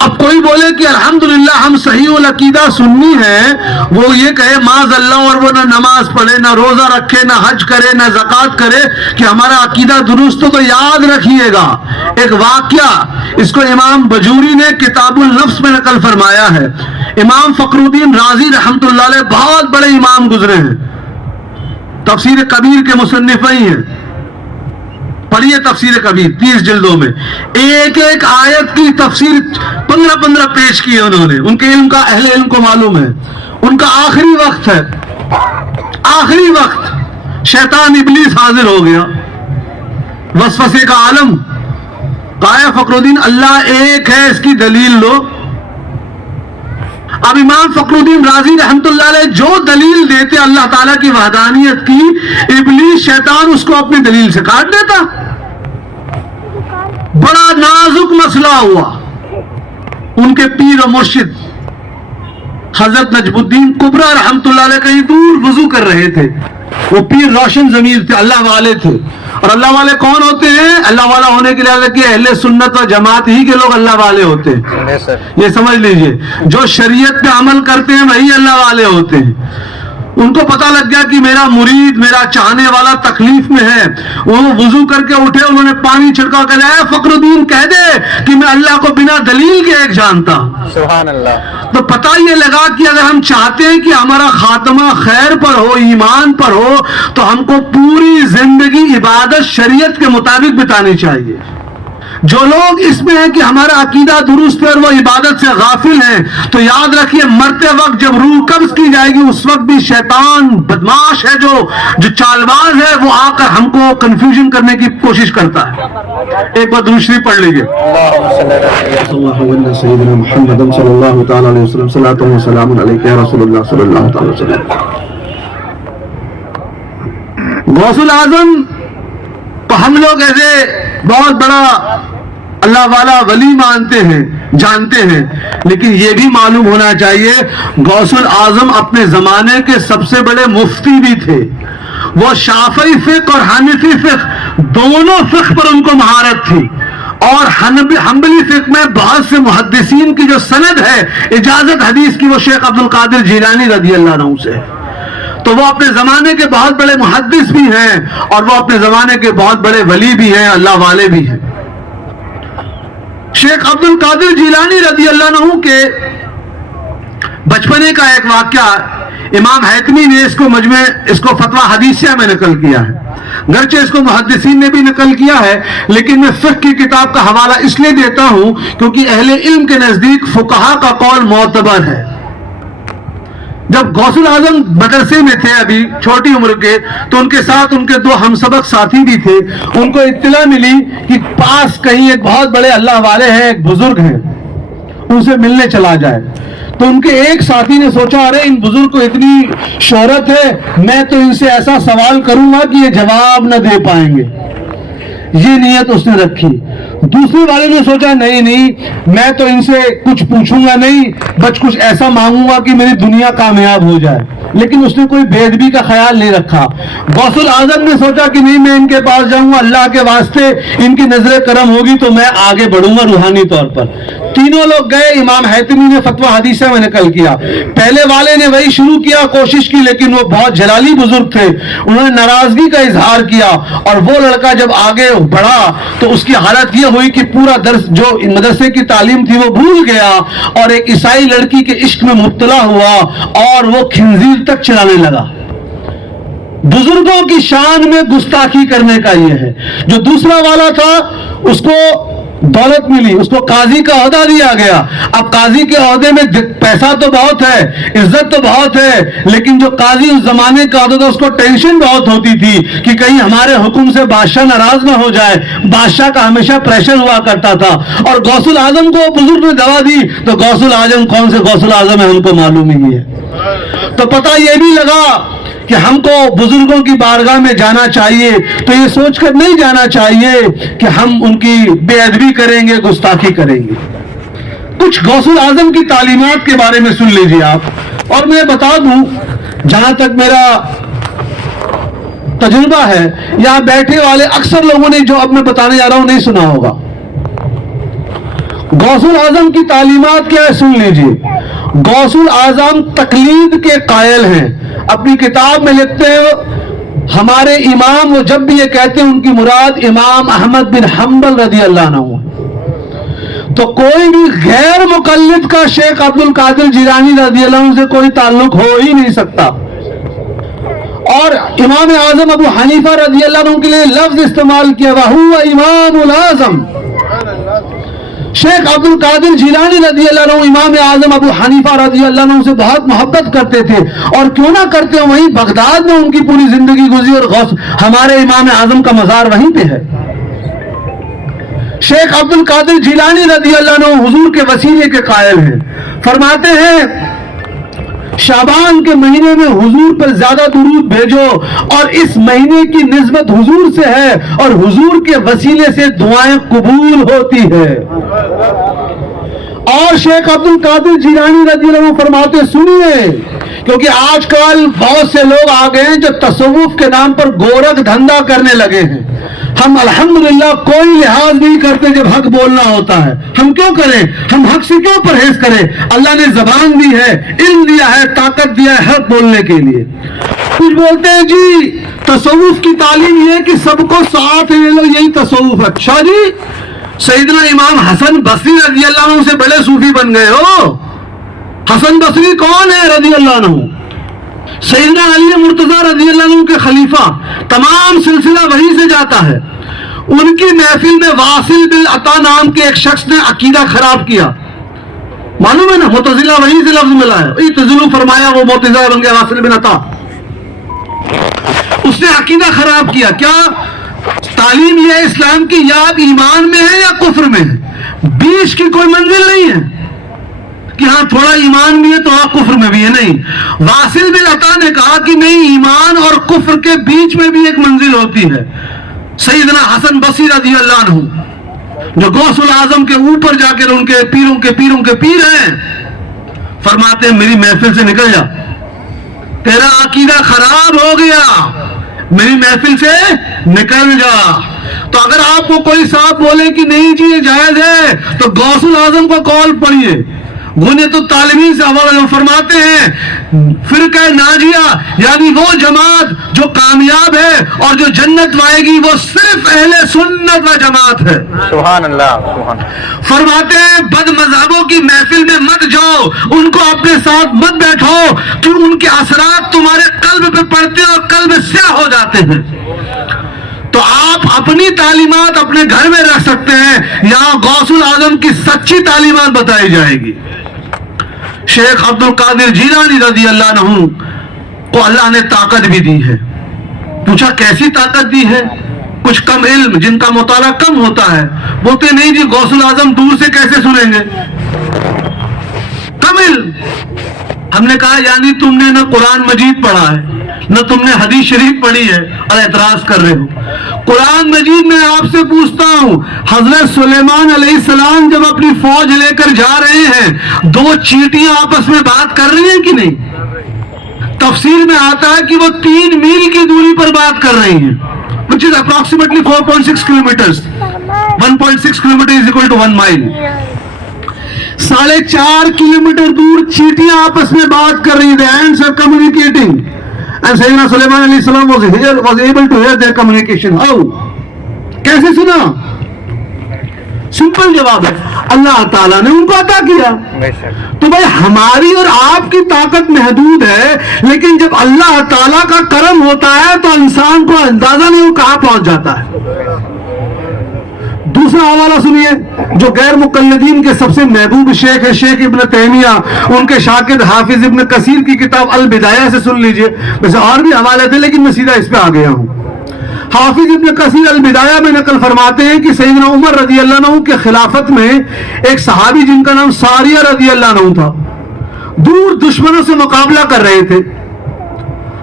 اب کوئی بولے کہ الحمدللہ ہم صحیح العقیدہ سنی ہیں، وہ یہ کہے معاذ اللہ اور وہ نہ نماز پڑھے، نہ روزہ رکھے، نہ حج کرے، نہ زکوٰۃ کرے کہ ہمارا عقیدہ درست ہو، تو یاد رکھیے گا ایک واقعہ، اس کو امام بجوری نے کتاب النفس میں نقل فرمایا ہے۔ امام فخر الدین رازی رحمۃ اللہ علیہ بہت بڑے امام گزرے ہیں، تفسیر کبیر کے مصنف ہی ہیں، پڑھیے تفسیر کبیر 30 جلدوں میں، ایک ایک آیت کی تفسیر 15 پیش کی ہے انہوں نے۔ ان کے علم کا اہل علم کو معلوم ہے، ان کا آخری وقت ہے، آخری وقت شیطان ابلیس حاضر ہو گیا، وسوسے کا عالم، کہا فخر الدین اللہ ایک ہے، اس کی دلیل لو۔ اب امام فخر الدین رازی رحمۃ اللہ علیہ جو دلیل دیتے اللہ تعالیٰ کی وحدانیت کی، ابلیس شیطان اس کو اپنی دلیل سے کاٹ دیتا۔ بڑا نازک مسئلہ ہوا، ان کے پیر و مرشد حضرت نجم الدین کبریٰ رحمۃ اللہ علیہ کہیں دور وضو کر رہے تھے، وہ پیر روشن ضمیر تھے، اللہ والے تھے۔ اور اللہ والے کون ہوتے ہیں؟ اللہ والا ہونے کے لیے اہل سنت و جماعت ہی کے لوگ اللہ والے ہوتے ہیں، یہ سمجھ لیجئے، جو شریعت پہ عمل کرتے ہیں وہی اللہ والے ہوتے ہیں۔ ان کو پتا لگ گیا کہ میرا مرید، میرا چاہنے والا تکلیف میں ہے، وہ وضو کر کے اٹھے، انہوں نے پانی چھڑکا کر اے فخر الدین کہہ دے کہ میں اللہ کو بنا دلیل کے ایک جانتا ہوں۔ سبحان اللہ۔ تو پتہ یہ لگا کہ اگر ہم چاہتے ہیں کہ ہمارا خاتمہ خیر پر ہو، ایمان پر ہو، تو ہم کو پوری زندگی عبادت شریعت کے مطابق بتانی چاہیے۔ جو لوگ اس میں ہیں کہ ہمارا عقیدہ درست ہے اور وہ عبادت سے غافل ہیں، تو یاد رکھیے مرتے وقت جب روح قبض کی جائے گی اس وقت بھی شیطان بدماش ہے، جو چالباز ہے، وہ آ کر ہم کو کنفیوژن کرنے کی کوشش کرتا ہے۔ ایک بار درود شریف پڑھ لیجیے۔ سیدنا محمد صلی اللہ تعالی علیہ وسلم، صلاۃ و سلام علیک یا رسول اللہ صلی اللہ تعالی وسلم۔ غوث الاعظم تو ہم لوگ ایسے بہت بڑا اللہ والا ولی مانتے ہیں، جانتے ہیں، لیکن یہ بھی معلوم ہونا چاہیے غوث الاعظم اپنے زمانے کے سب سے بڑے مفتی بھی تھے۔ وہ شافعی فقہ اور حنفی فقہ دونوں فقہ پر ان کو مہارت تھی، اور حنبلی فقہ میں بہت سے محدثین کی جو سند ہے اجازت حدیث کی وہ شیخ عبد القادر جیلانی رضی اللہ عنہ سے، تو وہ اپنے زمانے کے بہت بڑے محدث بھی ہیں اور وہ اپنے زمانے کے بہت بڑے ولی بھی ہیں، اللہ والے بھی ہیں۔ شیخ عبد القادر جیلانی رضی اللہ عنہ کے بچپنے کا ایک واقعہ، امام حیتمی نے اس کو فتویٰ حدیثیہ میں نقل کیا ہے، گرچہ اس کو محدثین نے بھی نقل کیا ہے، لیکن میں فقہ کی کتاب کا حوالہ اس لیے دیتا ہوں کیونکہ اہل علم کے نزدیک فقہا کا قول معتبر ہے۔ جب غوث الاعظم مدرسے میں تھے ابھی چھوٹی عمر کے، تو ان کے ساتھ ان کے دو ہم سبق ساتھی بھی تھے۔ ان کو اطلاع ملی کہ پاس کہیں ایک بہت بڑے اللہ والے ہیں، ایک بزرگ ہیں، ان سے ملنے چلا جائے۔ تو ان کے ایک ساتھی نے سوچا ارے ان بزرگ کو اتنی شہرت ہے، میں تو ان سے ایسا سوال کروں گا کہ یہ جواب نہ دے پائیں گے، یہ نیت اس نے رکھی۔ دوسرے والے نے سوچا نہیں میں تو ان سے کچھ پوچھوں گا نہیں، بس کچھ ایسا مانگوں گا کہ میری دنیا کامیاب ہو جائے، لیکن اس نے کوئی بے ادبی کا خیال نہیں رکھا۔ غوث الاعظم نے سوچا کہ نہیں میں ان کے پاس جاؤں گا، اللہ کے واسطے ان کی نظر کرم ہوگی تو میں آگے بڑھوں گا روحانی طور پر۔ تینوں لوگ گئے، امام حیتمی نے فتویٰ حدیثہ میں نقل کیا۔ پہلے والے نے وہی شروع کیا، کوشش کی، لیکن وہ بہت جلالی بزرگ تھے، انہوں نے ناراضگی کا اظہار کیا، اور وہ لڑکا جب آگے بڑھا تو اس کی حالت یہ ہوئی کہ پورا درس جو مدرسے کی تعلیم تھی وہ بھول گیا، اور ایک عیسائی لڑکی کے عشق میں مبتلا ہوا اور وہ خنزیر تک چلانے لگا۔ بزرگوں کی شان میں گستاخی کرنے کا یہ ہے۔ جو دوسرا والا تھا اس کو دولت ملی، اس کو قاضی کا عہدہ دیا گیا۔ اب قاضی کے عہدے میں پیسہ تو بہت ہے، عزت تو بہت ہے، لیکن جو قاضی اس زمانے کا عہدہ تھا اس کو ٹینشن بہت ہوتی تھی کہ کہیں ہمارے حکم سے بادشاہ ناراض نہ ہو جائے، بادشاہ کا ہمیشہ پریشر ہوا کرتا تھا۔ اور غوث الاعظم کو بزرگ نے دوا دی تو غوث الاعظم کون سے غوث الاعظم ہے ہم کو معلوم ہی نہیں ہے۔ تو پتہ یہ بھی لگا کہ ہم کو بزرگوں کی بارگاہ میں جانا چاہیے تو یہ سوچ کر نہیں جانا چاہیے کہ ہم ان کی بے ادبی کریں گے، گستاخی کریں گے۔ کچھ غوث الاعظم کی تعلیمات کے بارے میں سن لیجیے آپ، اور میں بتا دوں جہاں تک میرا تجربہ ہے، یہاں بیٹھے والے اکثر لوگوں نے جو اب میں بتانے جا رہا ہوں نہیں سنا ہوگا۔ غوث الاعظم کی تعلیمات کیا ہے سن لیجیے۔ غوث الاعظم تقلید کے قائل ہیں، اپنی کتاب میں لکھتے ہیں ہمارے امام، وہ جب بھی یہ کہتے ہیں ان کی مراد امام احمد بن حنبل رضی اللہ عنہ۔ تو کوئی بھی غیر مقلد کا شیخ عبد القادر جیلانی رضی اللہ عنہ سے کوئی تعلق ہو ہی نہیں سکتا۔ اور امام اعظم ابو حنیفہ رضی اللہ عنہ کے لیے لفظ استعمال کیا وَهُوَ امام الاعظم۔ شیخ عبد القادر جیلانی رضی اللہ عنہ امام اعظم ابو حنیفہ رضی اللہ عنہ سے بہت محبت کرتے تھے، اور کیوں نہ کرتے ہو، وہیں بغداد میں ان کی پوری زندگی گزری، اور ہمارے امام اعظم کا مزار وہیں پہ ہے۔ شیخ عبد القادر جیلانی رضی اللہ عنہ حضور کے وسیلے کے قائل ہیں، فرماتے ہیں شعبان کے مہینے میں حضور پر زیادہ درود بھیجو، اور اس مہینے کی نسبت حضور سے ہے، اور حضور کے وسیلے سے دعائیں قبول ہوتی ہے۔ اور شیخ عبد القادر جیلانی رضی اللہ عنہ فرماتے سنیے، کیونکہ آج کل بہت سے لوگ آ گئے ہیں جو تصوف کے نام پر گورکھ دھندا کرنے لگے ہیں۔ ہم الحمدللہ کوئی لحاظ نہیں کرتے جب حق بولنا ہوتا ہے، ہم کیوں کریں، ہم حق سے کیوں پرہیز کریں؟ اللہ نے زبان دی ہے، علم دیا ہے، طاقت دیا ہے حق بولنے کے لیے۔ کچھ بولتے ہیں جی تصوف کی تعلیم یہ ہے کہ سب کو ساتھ لے لو، یہی تصوف ہے۔ اچھا جی، سیدنا امام حسن بصری رضی اللہ عنہ سے بڑے صوفی بن گئے ہو؟ حسن بصری کون ہے رضی اللہ عنہ؟ سیدنا علی مرتضیٰ رضی اللہ عنہ کے خلیفہ، تمام سلسلہ وہی سے جاتا ہے۔ ان کی محفل میں واصل بن عطا نام کے ایک شخص نے عقیدہ خراب کیا، معلوم ہے نا، معتزلہ وہی سے لفظ ملا ہے، اعتزلوا فرمایا، وہ معتزلہ بن گیا واصل بن عطا۔ اس نے عقیدہ خراب کیا۔ کیا تعلیم یہ ہے اسلام کی، یا آپ ایمان میں ہے یا کفر میں ہے، بیچ کی کوئی منزل نہیں ہے کہ ہاں تھوڑا ایمان بھی ہے تو آپ کفر میں بھی ہے، نہیں۔ واصل بن عطا نے کہا کہ نہیں، ایمان اور کفر کے بیچ میں بھی ایک منزل ہوتی ہے۔ سیدنا حسن بصری رضی اللہ عنہ جو غوث الاعظم کے اوپر جا کے ان کے پیروں کے پیر ہیں، فرماتے ہیں میری محفل سے نکل جا، تیرا عقیدہ خراب ہو گیا، میری محفل سے نکل جا۔ تو اگر آپ کو کوئی صاحب بولے کہ نہیں جی یہ جائز ہے تو غوث الاعظم کو قول پڑھیے، غنیت الطالبین سے حوالہ فرماتے ہیں فرقہ ناجیہ یعنی وہ جماعت جو کامیاب ہے اور جو جنت پائے گی وہ صرف اہل سنت و جماعت ہے. سبحان اللہ. فرماتے ہیں بد مذہبوں کی محفل میں مت جاؤ, ان کو اپنے ساتھ مت بیٹھو کہ ان کے اثرات تمہارے قلب پہ پڑتے ہیں اور قلب سیاہ ہو جاتے ہیں. تو آپ اپنی تعلیمات اپنے گھر میں رکھ سکتے ہیں, یہاں غوث الاعظم کی سچی تعلیمات بتائی جائے گی. شیخ عبد القادر جیلانی رضی اللہ عنہ کو اللہ نے طاقت بھی دی ہے. پوچھا کیسی طاقت دی ہے؟ کچھ کم علم جن کا مطالعہ کم ہوتا ہے بولتے نہیں جی غوث الاعظم دور سے کیسے سنیں گے, کم علم. ہم نے کہا یعنی تم نے نہ قرآن مجید پڑھا ہے نہ تم نے حدیث شریف پڑھی ہے اور اعتراض کر رہے ہو. قرآن مجید میں آپ سے پوچھتا ہوں, حضرت سلیمان علیہ السلام جب اپنی فوج لے کر جا رہے ہیں دو چیٹیاں آپس میں بات کر رہی ہیں کہ نہیں؟ تفسیر میں آتا ہے کہ وہ 3 میل کی دوری پر بات کر رہی ہیں, which is approximately 4.6 kilometers. 1.6 kilometer is equal to 1 mile. 4.5 kilometre دور چیٹیاں آپس میں بات کر رہی ہیں. The ants are communicating. And Sayyidina Sulaiman alayhi salam was able to hear their communication. How? کیسے سنا؟ سمپل جواب ہے, اللہ تعالیٰ نے ان کو عطا کیا. تو بھائی ہماری اور آپ کی طاقت محدود ہے, لیکن جب اللہ تعالیٰ کا کرم ہوتا ہے تو انسان کو اندازہ نہیں وہ کہاں پہنچ جاتا ہے. دوسرا حوالہ سنیے جو غیر مقلدین کے سب سے محبوب شیخ ہے, شیخ ابن تیمیہ, ان کے شاگرد حافظ ابن کثیر کی کتاب البدایہ سے سن لیجئے. ویسے اور بھی حوالے تھے لیکن میں سیدھا اس پہ آ گیا ہوں. حافظ ابن کثیر البدایہ میں نقل فرماتے ہیں کہ سیدنا عمر رضی اللہ عنہ کے خلافت میں ایک صحابی جن کا نام ساریہ رضی اللہ عنہ تھا, دور دشمنوں سے مقابلہ کر رہے تھے.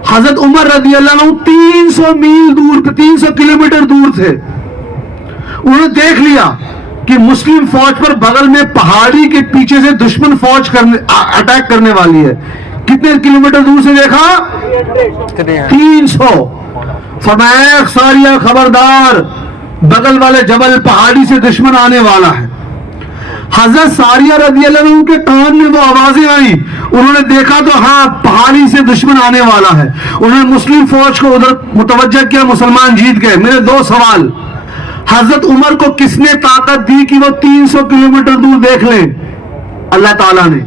حضرت عمر رضی اللہ عنہ 300 میل دور 300 کلومیٹر دور تھے. انہوں نے دیکھ لیا کہ مسلم فوج پر بغل میں پہاڑی کے پیچھے سے دشمن فوج اٹیک کرنے والی ہے. کتنے کلومیٹر دور سے دیکھا؟ 300. فرمایا ساریہ خبردار, بغل والے جبل پہاڑی سے دشمن آنے والا ہے. حضرت ساریہ رضی اللہ عنہ کے کان میں وہ آوازیں آئی, انہوں نے دیکھا تو ہاں پہاڑی سے دشمن آنے والا ہے. انہوں نے مسلم فوج کو ادھر متوجہ کیا, مسلمان جیت گئے. میرے 2 سوال, حضرت عمر کو کس نے طاقت دی کہ وہ 300 کلومیٹر دور دیکھ لیں؟ اللہ تعالیٰ نے.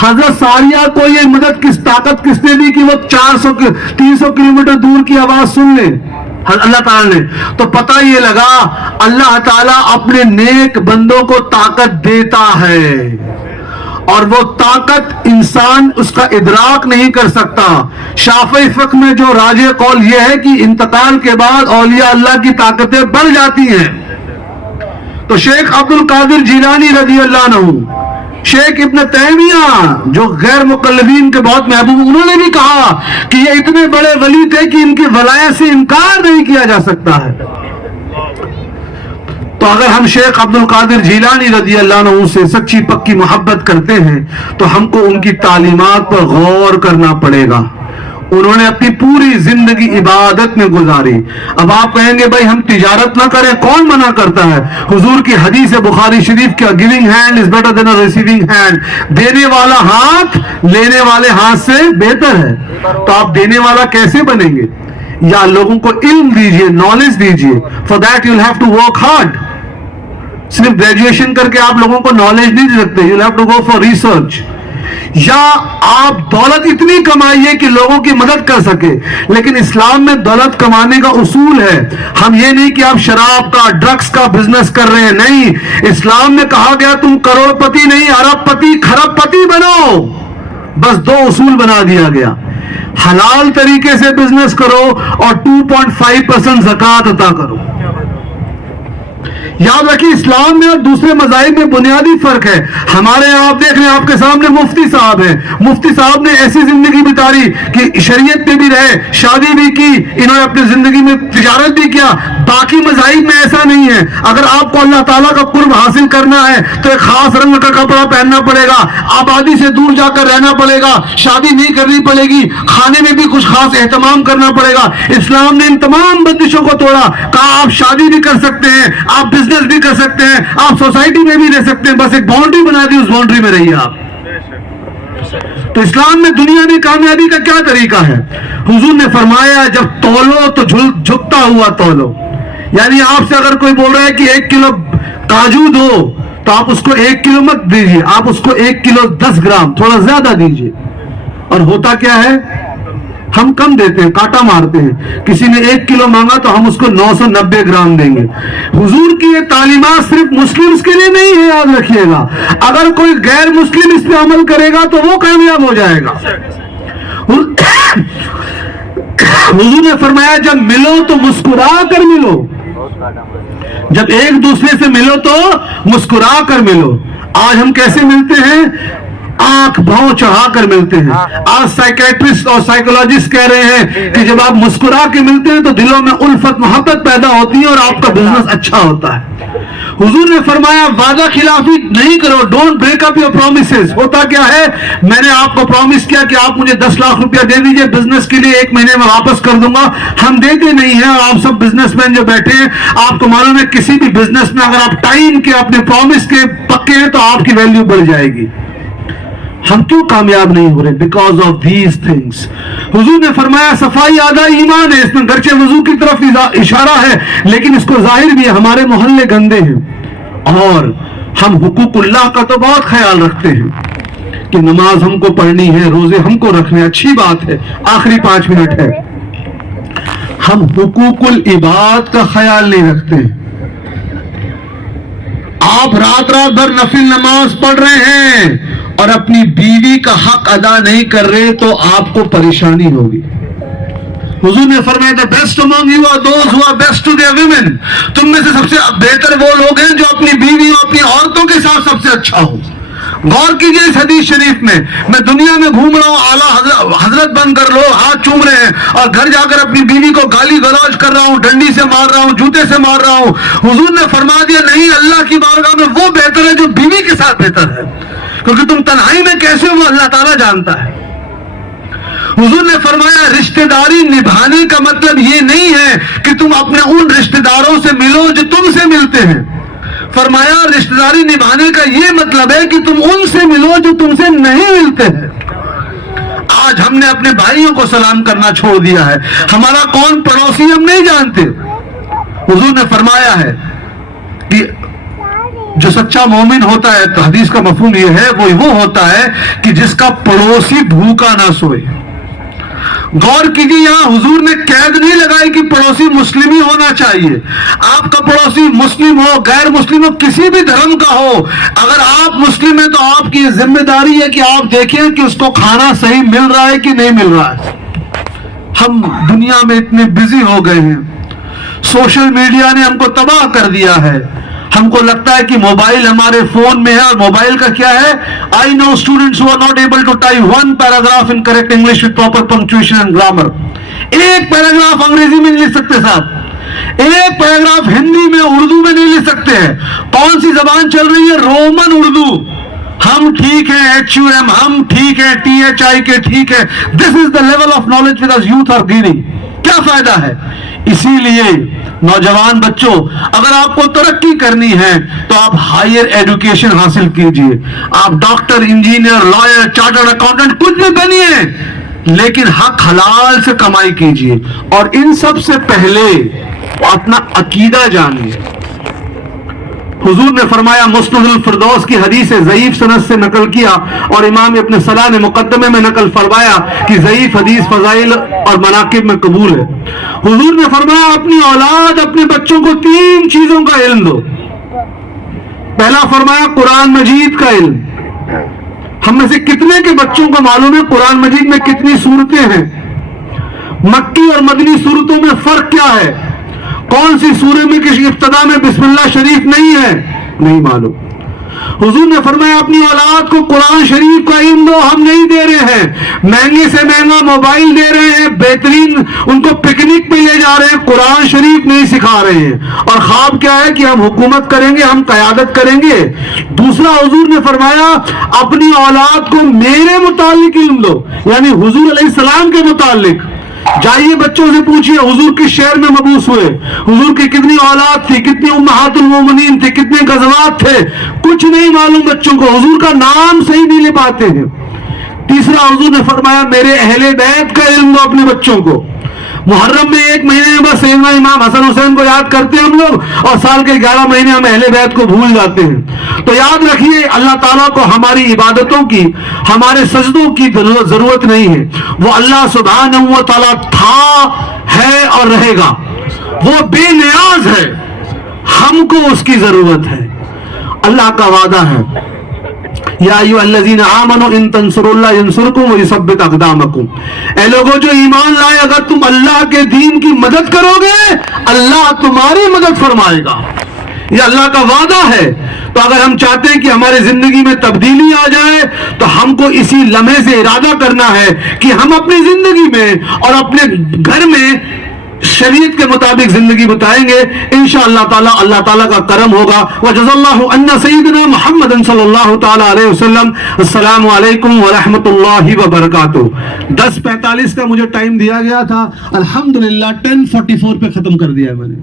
حضرت ساریہ کو یہ مدد طاقت کس نے دی کہ وہ 300 کلومیٹر دور کی آواز سن لیں؟ اللہ تعالیٰ نے. تو پتہ یہ لگا اللہ تعالیٰ اپنے نیک بندوں کو طاقت دیتا ہے, اور وہ طاقت انسان اس کا ادراک نہیں کر سکتا. شافعی فقہ میں جو راجح قول یہ ہے کہ انتقال کے بعد اولیاء اللہ کی طاقتیں بڑھ جاتی ہیں. تو شیخ عبد القادر جیلانی رضی اللہ عنہ, شیخ ابن تیمیہ جو غیر مقلدین کے بہت محبوب, انہوں نے بھی کہا کہ یہ اتنے بڑے ولی تھے کہ ان کی ولایت سے انکار نہیں کیا جا سکتا ہے. تو اگر ہم شیخ عبد القادر جیلانی رضی اللہ عنہ سے سچی پکی محبت کرتے ہیں تو ہم کو ان کی تعلیمات پر غور کرنا پڑے گا. انہوں نے اپنی پوری زندگی عبادت میں گزاری. اب آپ کہیں گے بھائی ہم تجارت نہ کریں, کون منع کرتا ہے؟ حضور کی حدیث بخاری شریف کا giving hand is better than a receiving hand. دینے والا ہاتھ لینے والے ہاتھ سے بہتر ہے. تو آپ دینے والا کیسے بنیں گے؟ یا لوگوں کو علم دیجئے, نالج دیجئے. For that you have to work hard. صرف گریجویشن کر کے آپ لوگوں کو نالج نہیں دے سکتے. You have to go for research. یا آپ دولت اتنی کمائیے کہ لوگوں کی مدد کر سکے. لیکن اسلام میں دولت کمانے کا اصول ہے. ہم یہ نہیں کہ آپ شراب کا ڈرگس کا بزنس کر رہے ہیں, نہیں. اسلام میں کہا گیا تم کروڑ پتی نہیں ارب پتی کھرب پتی بنو. بس 2 اصول بنا دیا گیا, حلال طریقے سے بزنس کرو اور 2.5% زکوٰۃ عطا کرو. یاد رکھیے اسلام میں اور دوسرے مذاہب میں بنیادی فرق ہے. ہمارے یہاں آپ دیکھ رہے ہیں, آپ کے سامنے مفتی صاحب ہیں. مفتی صاحب نے ایسی زندگی بتاری کہ شریعت پہ بھی رہے, شادی بھی کی, انہوں نے اپنی زندگی میں تجارت بھی کیا. باقی مذاہب میں ایسا نہیں ہے. اگر آپ کو اللہ تعالیٰ کا قرب حاصل کرنا ہے تو ایک خاص رنگ کا کپڑا پہننا پڑے گا, آبادی سے دور جا کر رہنا پڑے گا, شادی نہیں کرنی پڑے گی, کھانے میں بھی کچھ خاص اہتمام کرنا پڑے گا. اسلام نے ان تمام بندشوں کو توڑا. کہا آپ شادی بھی کر سکتے ہیں, آپ بزنس بھی کر سکتے ہیں, آپ سوسائٹی میں بھی رہ سکتے ہیں, بس ایک باؤنڈری بنا دی, اس باؤنڈری میں رہیے آپ. تو اسلام میں دنیا میں کامیابی کا کیا طریقہ ہے؟ حضور نے فرمایا جب تولو تو جھکتا ہوا تولو. یعنی آپ سے اگر کوئی بول رہا ہے کہ 1 کلو کاجو دو تو آپ اس کو 1 کلو مت دیجیے, آپ اس کو 1 کلو 10 گرام تھوڑا زیادہ دیجیے. اور ہوتا کیا ہے, ہم کم دیتے ہیں, کاٹا مارتے ہیں. کسی نے 1 کلو مانگا تو ہم اس کو 990 گرام دیں گے. حضور کی یہ تعلیمات صرف مسلمز کے لیے نہیں ہے, یاد رکھیے گا. اگر کوئی غیر مسلم اس پہ عمل کرے گا تو وہ کامیاب ہو جائے گا. حضور نے فرمایا جب ملو تو مسکرا کر ملو, جب ایک دوسرے سے ملو تو مسکرا کر ملو. آج ہم کیسے ملتے ہیں؟ آنکھ بھاؤں چڑھا کر ملتے ہیں. آج سائیکیٹرسٹ اور سائیکولوجسٹ کہہ رہے ہیں کہ جب آپ مسکرا کے ملتے ہیں تو دلوں میں الفت محبت پیدا ہوتی ہے اور آپ کا بزنس اچھا ہوتا ہے. حضور نے فرمایا وعدہ خلافی نہیں کرو, don't break up your promises. ہوتا کیا ہے, میں نے آپ کو پرومس کیا کہ آپ مجھے 10 لاکھ روپیہ دے دیجئے بزنس کے لیے, 1 مہینے میں واپس کر دوں گا. ہم دیتے نہیں ہیں. اور آپ سب بزنس مین جو بیٹھے ہیں, آپ کو معلوم ہے کسی بھی بزنس میں اگر آپ ٹائم کے اپنے پرومس کے پکے ہیں تو آپ کی ویلیو بڑھ جائے گی. ہم کیوں کامیاب نہیں ہو رہے؟ Because of these things. حضور نے فرمایا صفائی آدھا ایمان ہے. اس میں گرچہ وضو کی طرف اشارہ ہے لیکن اس کو ظاہر بھی ہے. ہمارے محلے گندے ہیں اور ہم حقوق اللہ کا تو بہت خیال رکھتے ہیں کہ نماز ہم کو پڑھنی ہے, روزے ہم کو رکھنے, اچھی بات ہے. آخری 5 منٹ ہے. ہم حقوق العباد کا خیال نہیں رکھتے ہیں. آپ رات بھر نفل نماز پڑھ رہے ہیں اور اپنی بیوی کا حق ادا نہیں کر رہے تو آپ کو پریشانی ہوگی. حضور نے فرمایا the best among you are those who are best to their women. تم میں سے سب سے بہتر وہ لوگ ہیں جو اپنی بیوی اور اپنی عورتوں کے ساتھ سب سے اچھا ہو. غور کیجئے اس حدیث شریف میں دنیا میں گھوم رہا ہوں, اعلیٰ حضرت بن کر لوگ ہاتھ چوم رہے ہیں اور گھر جا کر اپنی بیوی کو گالی گلوچ کر رہا ہوں, ڈنڈی سے مار رہا ہوں, جوتے سے مار رہا ہوں. حضور نے فرما دیا نہیں, اللہ کی بارگاہ میں وہ بہتر ہے جو بیوی کے ساتھ بہتر ہے, کیونکہ تم تنہائی میں کیسے ہو اللہ تعالیٰ جانتا ہے. حضور نے فرمایا رشتہ داری نبھانے کا مطلب یہ نہیں ہے کہ تم اپنے ان رشتہ داروں سے ملو جو تم سے ملتے ہیں. فرمایا رشتہ داری نبھانے کا یہ مطلب ہے کہ تم ان سے ملو جو تم سے نہیں ملتے ہیں. آج ہم نے اپنے بھائیوں کو سلام کرنا چھوڑ دیا ہے. ہمارا کون پڑوسی ہم نہیں جانتے. حضور نے فرمایا ہے کہ جو سچا مومن ہوتا ہے, تو حدیث کا مفہوم یہ ہے وہ ہوتا ہے کہ جس کا پڑوسی بھوکا نہ سوئے. غور کیجیے, یہاں حضور نے قید نہیں لگائی کہ پڑوسی مسلم ہی ہونا چاہیے. آپ کا پڑوسی مسلم ہو, غیر مسلم ہو, کسی بھی دھرم کا ہو, اگر آپ مسلم ہیں تو آپ کی ذمہ داری ہے کہ آپ دیکھیں کہ اس کو کھانا صحیح مل رہا ہے کہ نہیں مل رہا ہے. ہم دنیا میں اتنے بزی ہو گئے ہیں, سوشل میڈیا نے ہم کو تباہ کر دیا ہے. ہم کو لگتا ہے کہ موبائل ہمارے فون میں ہے, اور موبائل کا کیا ہے. I know students who are not able to type one paragraph in correct English with proper punctuation and grammar. ایک پیراگراف انگریزی میں نہیں لکھ سکتے صاحب, ایک پیراگراف ہندی میں اردو میں نہیں لکھ سکتے ہیں. کون سی زبان چل رہی ہے؟ رومن اردو. ہم ٹھیک ہے, HUM ہم ٹھیک ہے, THIK ٹھیک ہے. This is the level of knowledge with us youth are gaining. کیا فائدہ ہے؟ اسی لیے نوجوان بچوں, اگر آپ کو ترقی کرنی ہے تو آپ ہائر ایڈوکیشن حاصل کیجئے. آپ doctor, engineer, lawyer, chartered accountant کچھ بھی بنیے, لیکن حق حلال سے کمائی کیجئے. اور ان سب سے پہلے اپنا عقیدہ جانیے. حضور نے فرمایا, مسند الفردوس کی حدیث ضعیف سند سے نقل کیا اور امام ابن صلاح نے مقدمے میں نقل فرمایا کہ ضعیف حدیث فضائل اور مناقب میں قبول ہے. حضور نے فرمایا اپنی اولاد, اپنے بچوں کو 3 چیزوں کا علم دو. پہلا فرمایا قرآن مجید کا علم. ہم میں سے کتنے کے بچوں کو معلوم ہے قرآن مجید میں کتنی سورتیں ہیں؟ مکی اور مدنی سورتوں میں فرق کیا ہے؟ کون سی سورہ میں کسی ابتدا میں بسم اللہ شریف نہیں ہے؟ نہیں معلوم. حضور نے فرمایا اپنی اولاد کو قرآن شریف کا علم دو. ہم نہیں دے رہے ہیں, مہنگے سے مہنگا موبائل دے رہے ہیں, بہترین ان کو پکنک پہ لے جا رہے ہیں, قرآن شریف نہیں سکھا رہے ہیں. اور خواب کیا ہے کہ ہم حکومت کریں گے, ہم قیادت کریں گے. دوسرا حضور نے فرمایا اپنی اولاد کو میرے متعلق علم دو, یعنی حضور علیہ السلام کے متعلق. جائیے بچوں سے پوچھئے حضور کس شہر میں مبعوث ہوئے, حضور کی کتنی اولاد تھی, کتنی امہات المومنین تھی, کتنے غزوات تھے, کچھ نہیں معلوم بچوں کو. حضور کا نام صحیح نہیں لے پاتے ہیں. تیسرا حضور نے فرمایا میرے اہل بیت کا علم دو اپنے بچوں کو. محرم میں ایک مہینے میں بس سیدنا امام حسن حسین کو یاد کرتے ہیں ہم لوگ، اور سال کے 11 مہینے ہم اہل بیت کو بھول جاتے ہیں. تو یاد رکھیے اللہ تعالیٰ کو ہماری عبادتوں کی، ہمارے سجدوں کی ضرورت نہیں ہے. وہ اللہ سبحانہ و تعالیٰ تھا، ہے اور رہے گا. وہ بے نیاز ہے، ہم کو اس کی ضرورت ہے. اللہ کا وعدہ ہے یا ایھا الذین آمنوا ان تنصروا اللہ ینصرکم ویثبت اقدامکم. اے لوگوں جو ایمان لائے، اگر تم اللہ کے دین کی مدد کرو گے اللہ تمہاری مدد فرمائے گا. یہ اللہ کا وعدہ ہے. تو اگر ہم چاہتے ہیں کہ ہماری زندگی میں تبدیلی آ جائے تو ہم کو اسی لمحے سے ارادہ کرنا ہے کہ ہم اپنی زندگی میں اور اپنے گھر میں شریعت کے مطابق زندگی بتائیں گے. انشاءاللہ تعالی اللہ تعالیٰ کا کرم ہوگا. وجزا اللہ عنا سیدنا محمد صلی اللہ تعالی علیہ وسلم. السلام علیکم ورحمۃ اللہ وبرکاتہ. 10:45 کا مجھے ٹائم دیا گیا تھا، الحمدللہ 10:44 پہ ختم کر دیا ہے میں نے.